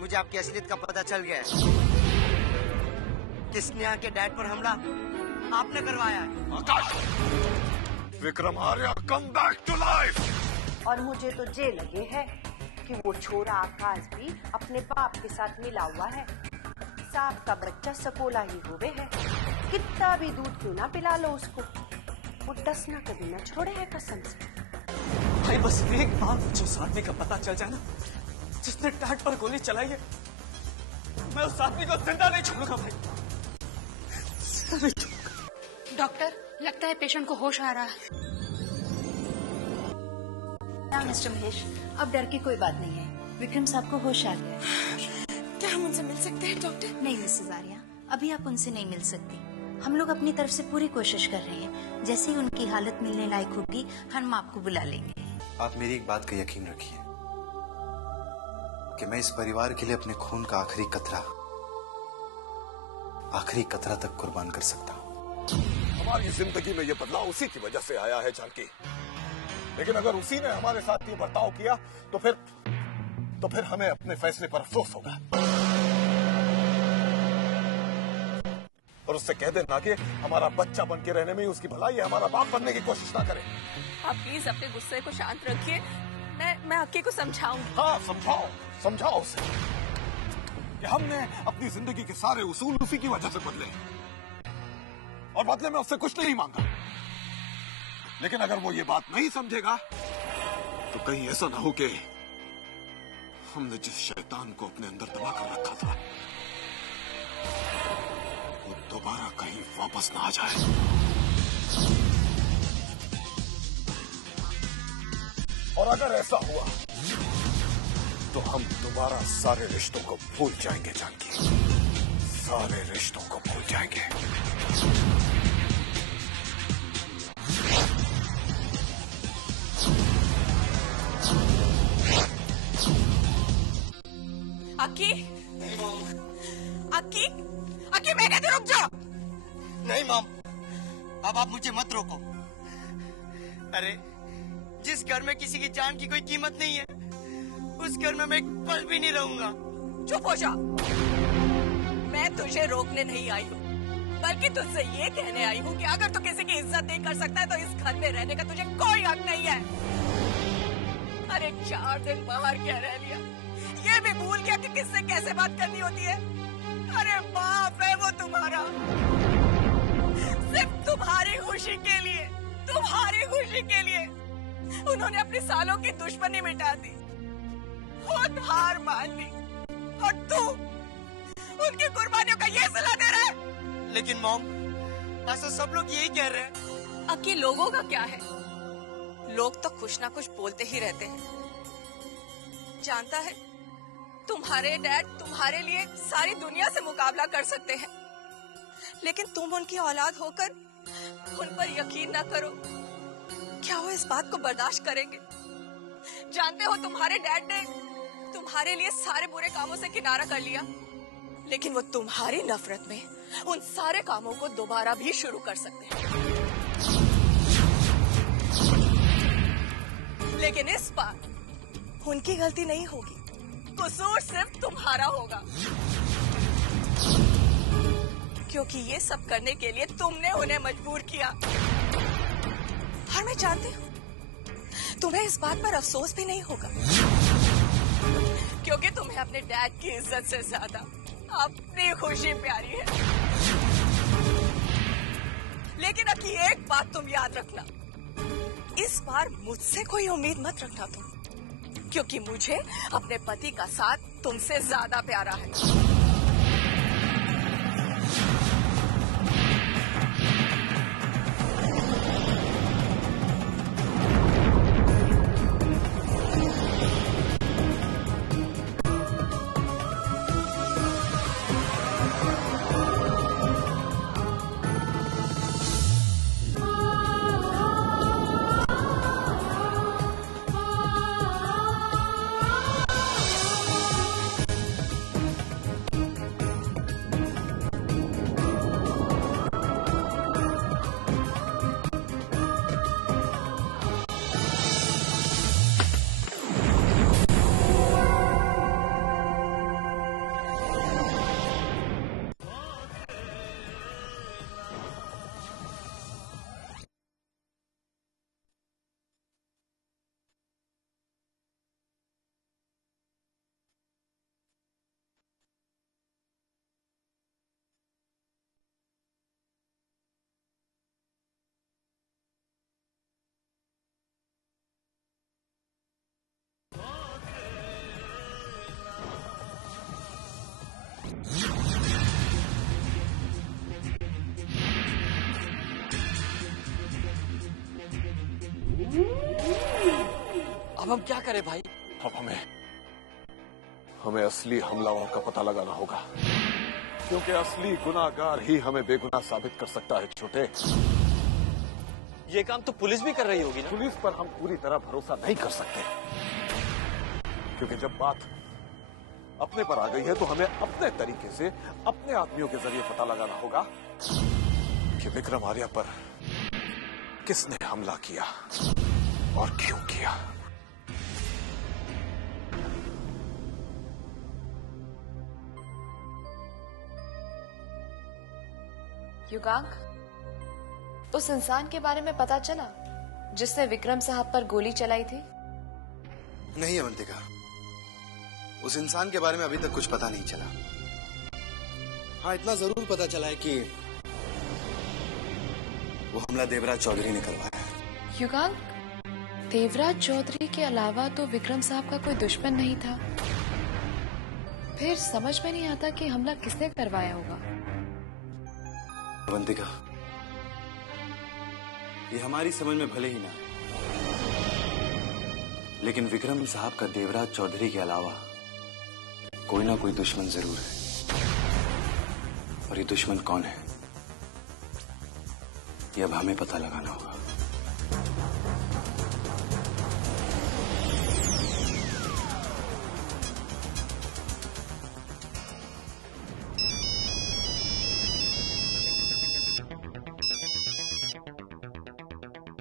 मुझे आपकी असलियत का पता चल गया है। किसने आके डैड पर हमला आपने करवाया है। Akash, Vikram Arya come back to life. और मुझे तो ये लगे है कि वो छोरा आकाश भी अपने बाप के साथ मिला हुआ है। सांप का बच्चा सकोला ही हुए है, कितना भी दूध क्यों ना पिला लो उसको, वो डसना कभी ना छोड़े है कसम से। भाई बस एक बार मुझे उस आदमी का पता चल जाए ना जिसने डैड पर गोली चलाई है, मैं उस आदमी को जिंदा नहीं छोड़ूंगा भाई, जिंदा नहीं छोड़ूंगा। डॉक्टर, लगता है पेशेंट को होश आ रहा है। मिस्टर महेश, अब डर की कोई बात नहीं है, विक्रम साहब को होश आ गया है। क्या हम उनसे मिल सकते हैं डॉक्टर? नहीं मिसेस आर्या, अभी आप उनसे नहीं मिल सकती। हम लोग अपनी तरफ से पूरी कोशिश कर रहे हैं, जैसे ही उनकी हालत मिलने लायक होगी हम आपको बुला लेंगे। आप मेरी एक बात का यकीन रखिए कि मैं इस परिवार के लिए अपने खून का आखिरी कतरा तक कुर्बान कर सकता हूँ। हमारी जिंदगी में ये बदलाव उसी की वजह से आया है जानकी, लेकिन अगर उसी ने हमारे साथ ये बर्ताव किया तो फिर हमें अपने फैसले पर अफसोस होगा। और उससे कह देना कि हमारा बच्चा बन के रहने में उसकी भलाई है, हमारा बाप बनने की कोशिश ना करे। आप प्लीज अपने गुस्से को शांत रखिए, मैं अक्की को समझाऊंगी। हाँ, समझाओ उसे कि हमने अपनी जिंदगी के सारे उसूल उसी की वजह से बदले और बदले में उससे कुछ नहीं मांगा। लेकिन अगर वो ये बात नहीं समझेगा तो कहीं ऐसा ना हो कि हमने जिस शैतान को अपने अंदर दबा कर रखा था वो दोबारा कहीं वापस ना आ जाए। और अगर ऐसा हुआ तो हम दोबारा सारे रिश्तों को भूल जाएंगे जानकी, सारे रिश्तों को भूल जाएंगे। अक्की, मैं कहती रुक जाओ। नहीं मॉम, अब आप मुझे मत रोको। अरे जिस घर में किसी की जान की कोई कीमत नहीं है उस घर में मैं एक पल भी नहीं रहूंगा। चुप हो जा। मैं तुझे रोकने नहीं आई हूँ, बल्कि तुझसे ये कहने आई हूँ कि अगर तू किसी की इज्जत नहीं कर सकता है तो इस घर में रहने का तुझे कोई हक नहीं है। अरे 4 दिन बाहर क्या रह लिया, ये भी भूल गया कि किससे कैसे बात करनी होती है। अरे बाप है वो तुम्हारा, सिर्फ तुम्हारी खुशी के लिए उन्होंने अपनी सालों की दुश्मनी मिटा दी, खुद हार मान ली, और तू उनकी कुर्बानियों का ये सिला दे रहा है। लेकिन मॉम, ऐसा सब लोग यही कह रहे हैं। अक्की, लोगों का क्या है, लोग तो कुछ ना कुछ बोलते ही रहते हैं। जानता है, तुम्हारे डैड तुम्हारे लिए सारी दुनिया से मुकाबला कर सकते हैं, लेकिन तुम उनकी औलाद होकर उन पर यकीन ना करो। क्या वो इस बात को बर्दाश्त करेंगे? जानते हो, तुम्हारे डैड ने तुम्हारे लिए सारे बुरे कामों से किनारा कर लिया, लेकिन वो तुम्हारी नफरत में उन सारे कामों को दोबारा भी शुरू कर सकते हैं। लेकिन इस बार उनकी गलती नहीं होगी, कसूर सिर्फ तुम्हारा होगा, क्योंकि ये सब करने के लिए तुमने उन्हें मजबूर किया। और मैं जानती हूँ तुम्हें इस बात पर अफसोस भी नहीं होगा, क्योंकि तुम्हें अपने डैड की इज्जत से ज्यादा अपनी खुशी प्यारी है। लेकिन अभी एक बात तुम याद रखना, इस बार मुझसे कोई उम्मीद मत रखना तुम, क्योंकि मुझे अपने पति का साथ तुमसे ज्यादा प्यारा है। अब हम क्या करें भाई? अब हमें असली हमलावर का पता लगाना होगा, क्योंकि असली गुनाहगार ही हमें बेगुनाह साबित कर सकता है। छोटे, ये काम तो पुलिस भी कर रही होगी ना? पुलिस पर हम पूरी तरह भरोसा नहीं कर सकते, क्योंकि जब बात अपने पर आ गई है तो हमें अपने तरीके से अपने आदमियों के जरिए पता लगाना होगा कि विक्रम आर्या पर किसने हमला किया और क्यों किया। युगांक, उस इंसान के बारे में पता चला जिसने विक्रम साहब पर गोली चलाई थी? नहीं अवंतिका, उस इंसान के बारे में अभी तक कुछ पता नहीं चला। हाँ, इतना जरूर पता चला है कि वो हमला देवराज चौधरी ने करवाया है। युगांक, देवराज चौधरी के अलावा तो विक्रम साहब का कोई दुश्मन नहीं था। फिर समझ में नहीं आता कि हमला किसने करवाया होगा। अवंतिका, ये हमारी समझ में भले ही ना, लेकिन विक्रम साहब का देवराज चौधरी के अलावा कोई ना कोई दुश्मन जरूर है, और ये दुश्मन कौन है ये अब हमें पता लगाना होगा।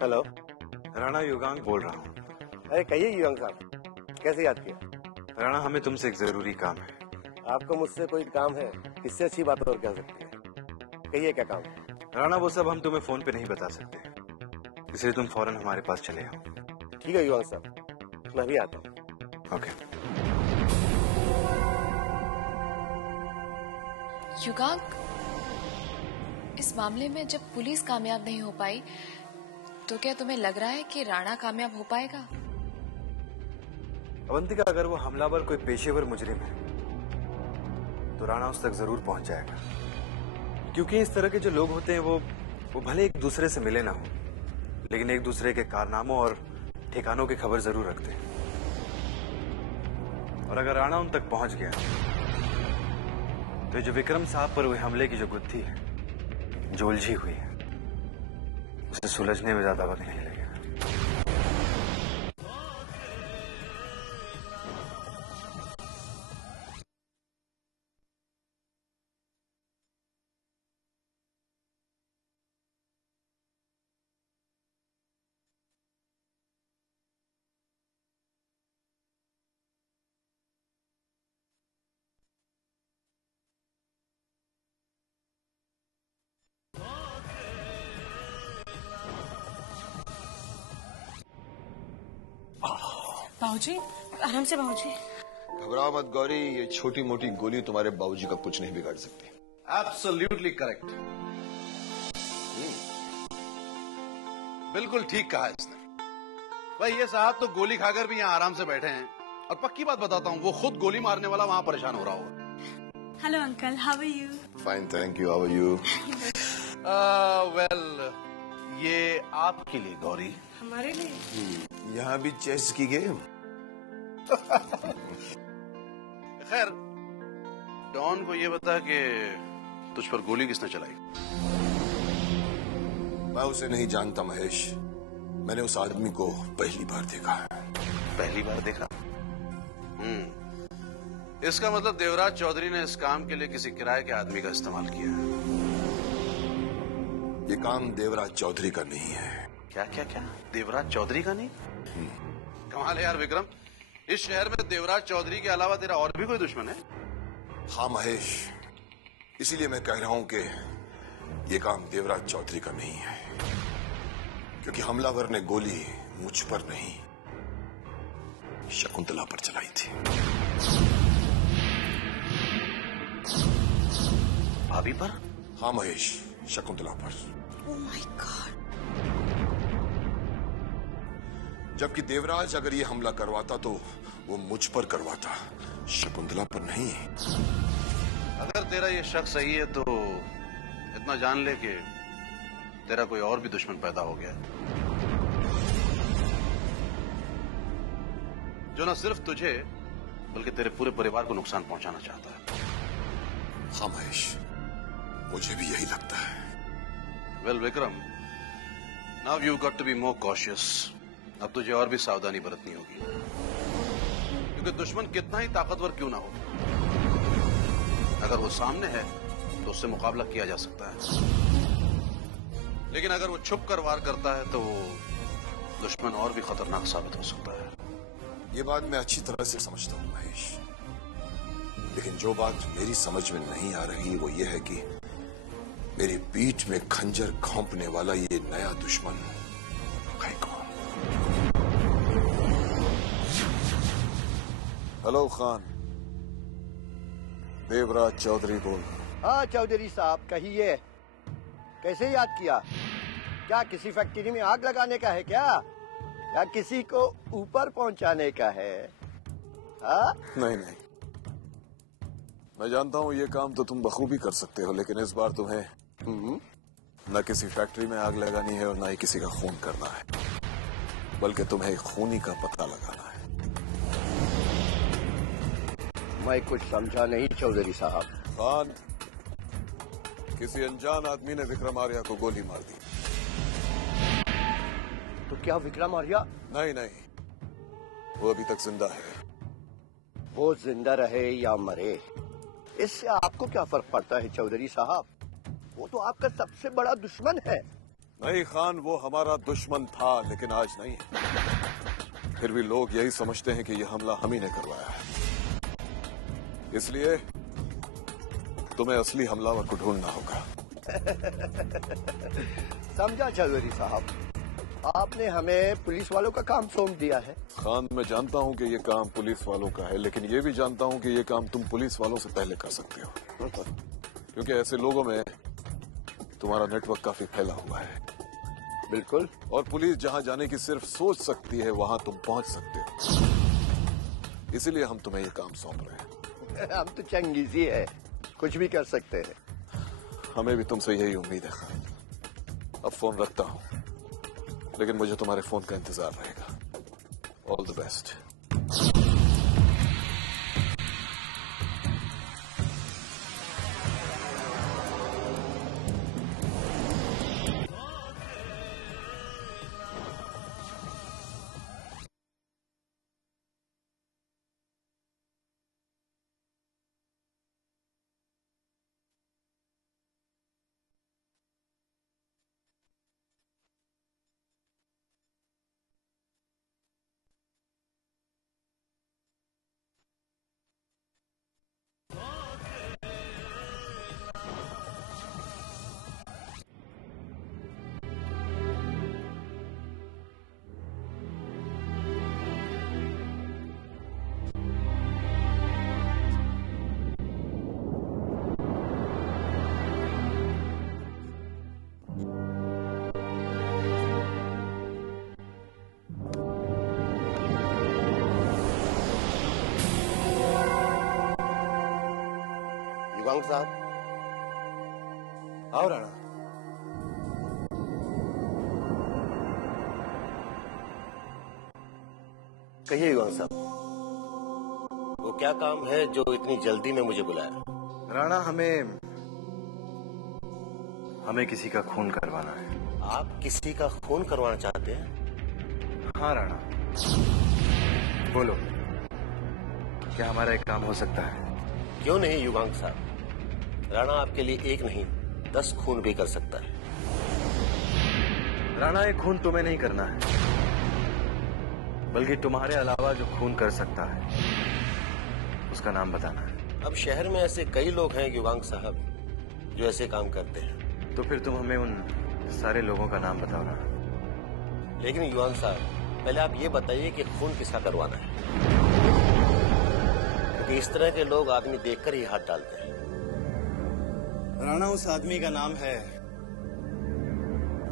हेलो, राणा युगांक बोल रहा हूँ। अरे कहिए युगांक साहब, कैसे याद किया? राणा, हमें तुमसे एक जरूरी काम है। आपको मुझसे कोई काम है? इससे अच्छी बात और क्या सकती है? कहिए क्या काम? राणा, वो सब हम तुम्हें फोन पे नहीं बता सकते, इसलिए तुम फौरन हमारे पास चले आओ। ठीक है युगांक साहब, मैं भी आता हूँ। ओके। युगांक, इस मामले में जब पुलिस कामयाब नहीं हो पाई तो क्या तुम्हें लग रहा है कि राणा कामयाब हो पाएगा? अवंतिका, अगर वो हमलावर कोई पेशेवर मुजरिम है तो राणा उस तक जरूर पहुंच जाएगा, क्योंकि इस तरह के जो लोग होते हैं वो भले एक दूसरे से मिले ना हो, लेकिन एक दूसरे के कारनामों और ठिकानों की खबर जरूर रखते हैं। और अगर राणा उन तक पहुंच गया तो जो विक्रम साहब पर हुए हमले की जो गुत्थी है, जो उलझी हुई है, उसे सुलझने में ज्यादा वक्त नहीं लगेगा। बाबूजी, आराम से बाबूजी। घबराओ मत गौरी, ये छोटी मोटी गोली तुम्हारे बाबूजी का कुछ नहीं बिगाड़ सकती। एब्सोल्युटली करेक्ट, बिल्कुल ठीक कहा इसने। भाई ये साहब तो गोली खाकर भी यहाँ आराम से बैठे हैं, और पक्की बात बताता हूँ, वो खुद गोली मारने वाला वहाँ परेशान हो रहा होगा। Hello uncle, how are you? Fine, thank you. How are you? Well, ये आपके लिए गौरी। हमारे लिए? यहाँ भी चेस की गेम। खैर, डॉन को ये बता कि तुझ पर गोली किसने चलाई? मैं उसे नहीं जानता महेश, मैंने उस आदमी को पहली बार देखा है। पहली बार देखा? इसका मतलब देवराज चौधरी ने इस काम के लिए किसी किराए के आदमी का इस्तेमाल किया है। ये काम देवराज चौधरी का नहीं है। क्या क्या क्या? देवराज चौधरी का नहीं? कमाल है यार विक्रम, इस शहर में देवराज चौधरी के अलावा तेरा और भी कोई दुश्मन है? हाँ महेश, इसीलिए मैं कह रहा हूं कि ये काम देवराज चौधरी का नहीं है, क्योंकि हमलावर ने गोली मुझ पर नहीं, शकुंतला पर चलाई थी। भाभी पर? हाँ महेश, शकुंतला पर। Oh my God. जबकि देवराज अगर ये हमला करवाता तो वो मुझ पर करवाता, शकुंतला पर नहीं। अगर तेरा ये शक सही है तो इतना जान ले कि तेरा कोई और भी दुश्मन पैदा हो गया। जो न सिर्फ तुझे बल्कि तेरे पूरे परिवार को नुकसान पहुंचाना चाहता है। हाँ महेश, मुझे भी यही लगता है। Well Vikram, now you got to be more cautious. अब तुझे और भी सावधानी बरतनी होगी, क्योंकि दुश्मन कितना ही ताकतवर क्यों ना हो, अगर वो सामने है तो उससे मुकाबला किया जा सकता है, लेकिन अगर वो छुप कर वार करता है तो वो दुश्मन और भी खतरनाक साबित हो सकता है। ये बात मैं अच्छी तरह से समझता हूँ महेश, लेकिन जो बात मेरी समझ में नहीं आ रही वो ये है कि मेरी पीठ में खंजर घोंपने वाला ये नया दुश्मन है कौन? हेलो खान, देवराज चौधरी बोल। हाँ चौधरी साहब, कहिए, कैसे याद किया? क्या किसी फैक्ट्री में आग लगाने का है क्या, या किसी को ऊपर पहुंचाने का है? हाँ? नहीं नहीं, मैं जानता हूँ ये काम तो तुम बखूबी कर सकते हो, लेकिन इस बार तुम्हें न किसी फैक्ट्री में आग लगानी है और न ही किसी का खून करना है, बल्कि तुम्हें एक खूनी का पता लगाना है। मैं कुछ समझा नहीं चौधरी साहब। खान, किसी अनजान आदमी ने विक्रम आर्या को गोली मार दी। तो क्या विक्रम आर्या? नहीं नहीं, वो अभी तक जिंदा है। वो जिंदा रहे या मरे, इससे आपको क्या फर्क पड़ता है चौधरी साहब? वो तो आपका सबसे बड़ा दुश्मन है। नहीं खान, वो हमारा दुश्मन था, लेकिन आज नहीं है। फिर भी लोग यही समझते हैं कि ये हमला हम ही ने करवाया है, इसलिए तुम्हें असली हमलावर को ढूंढना होगा। समझा चौधरी साहब, आपने हमें पुलिस वालों का काम सौंप दिया है। खान, मैं जानता हूँ कि ये काम पुलिस वालों का है, लेकिन ये भी जानता हूँ कि ये काम तुम पुलिस वालों से पहले कर सकते हो, क्योंकि ऐसे लोगों में तुम्हारा नेटवर्क काफी फैला हुआ है। बिल्कुल। और पुलिस जहाँ जाने की सिर्फ सोच सकती है वहाँ तुम पहुँच सकते हो, इसीलिए हम तुम्हें ये काम सौंप रहे हैं। हम तो चंगेजी है, कुछ भी कर सकते हैं। हमें भी तुमसे यही उम्मीद है खान। अब फोन रखता हूँ, लेकिन मुझे तुम्हारे फोन का इंतजार रहेगा। All the best. युगांक साहब। आओ राणा। कहिए युगांक साहब, वो क्या काम है जो इतनी जल्दी में मुझे बुलाया? राणा, हमें किसी का खून करवाना है। आप किसी का खून करवाना चाहते हैं? हाँ राणा, बोलो, क्या हमारा एक काम हो सकता है? क्यों नहीं युगांक साहब, राणा आपके लिए एक नहीं 10 खून भी कर सकता है। राणा, एक खून तुम्हें नहीं करना है, बल्कि तुम्हारे अलावा जो खून कर सकता है उसका नाम बताना है। अब शहर में ऐसे कई लोग हैं युगांक साहब जो ऐसे काम करते हैं। तो फिर तुम हमें उन सारे लोगों का नाम बताओ ना। लेकिन युगांक साहब, पहले आप ये बताइए कि खून किसका करवाना है, क्योंकि इस तरह के लोग आदमी देखकर ही हाथ डालते हैं। राणा, उस आदमी का नाम है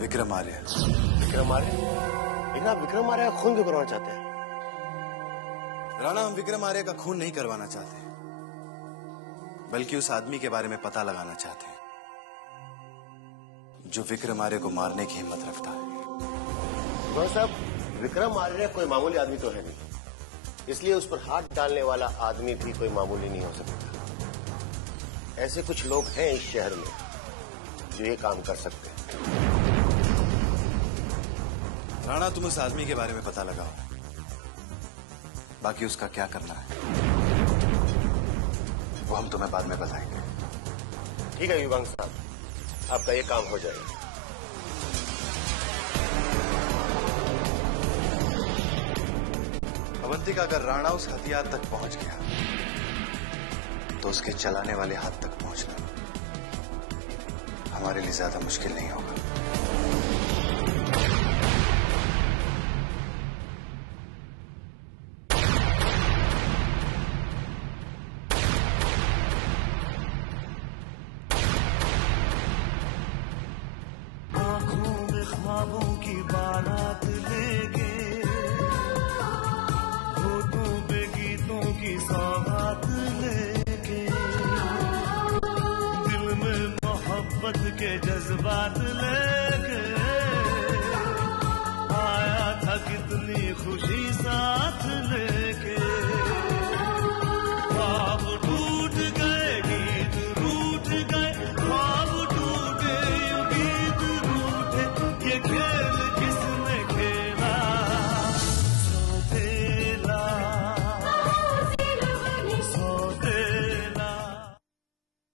विक्रम आर्य। विक्रम आर्य? लेकिन आप विक्रम आर्य का खून क्यों करवाना चाहते हैं? राणा, हम विक्रम आर्य का खून नहीं करवाना चाहते, बल्कि उस आदमी के बारे में पता लगाना चाहते हैं जो विक्रम आर्य को मारने की हिम्मत रखता है। साहब, विक्रम आर्य कोई मामूली आदमी तो है नहीं। इसलिए उस पर हाथ डालने वाला आदमी भी कोई मामूली नहीं हो सकता। ऐसे कुछ लोग हैं इस शहर में जो ये काम कर सकते हैं। राणा, तुम उस आदमी के बारे में पता लगाओ, बाकी उसका क्या करना है वो हम तुम्हें बाद में बताएंगे। ठीक है युवांश साहब, आपका ये काम हो जाएगा। अवंतिका, अगर राणा उस हथियार तक पहुंच गया तो उसके चलाने वाले हाथ तक पहुंचना हमारे लिए ज्यादा मुश्किल नहीं होगा। ख्वाबों की बारात लेके होठों पे गीतों की सौगात लेके दिल में मोहब्बत के जज्बात ले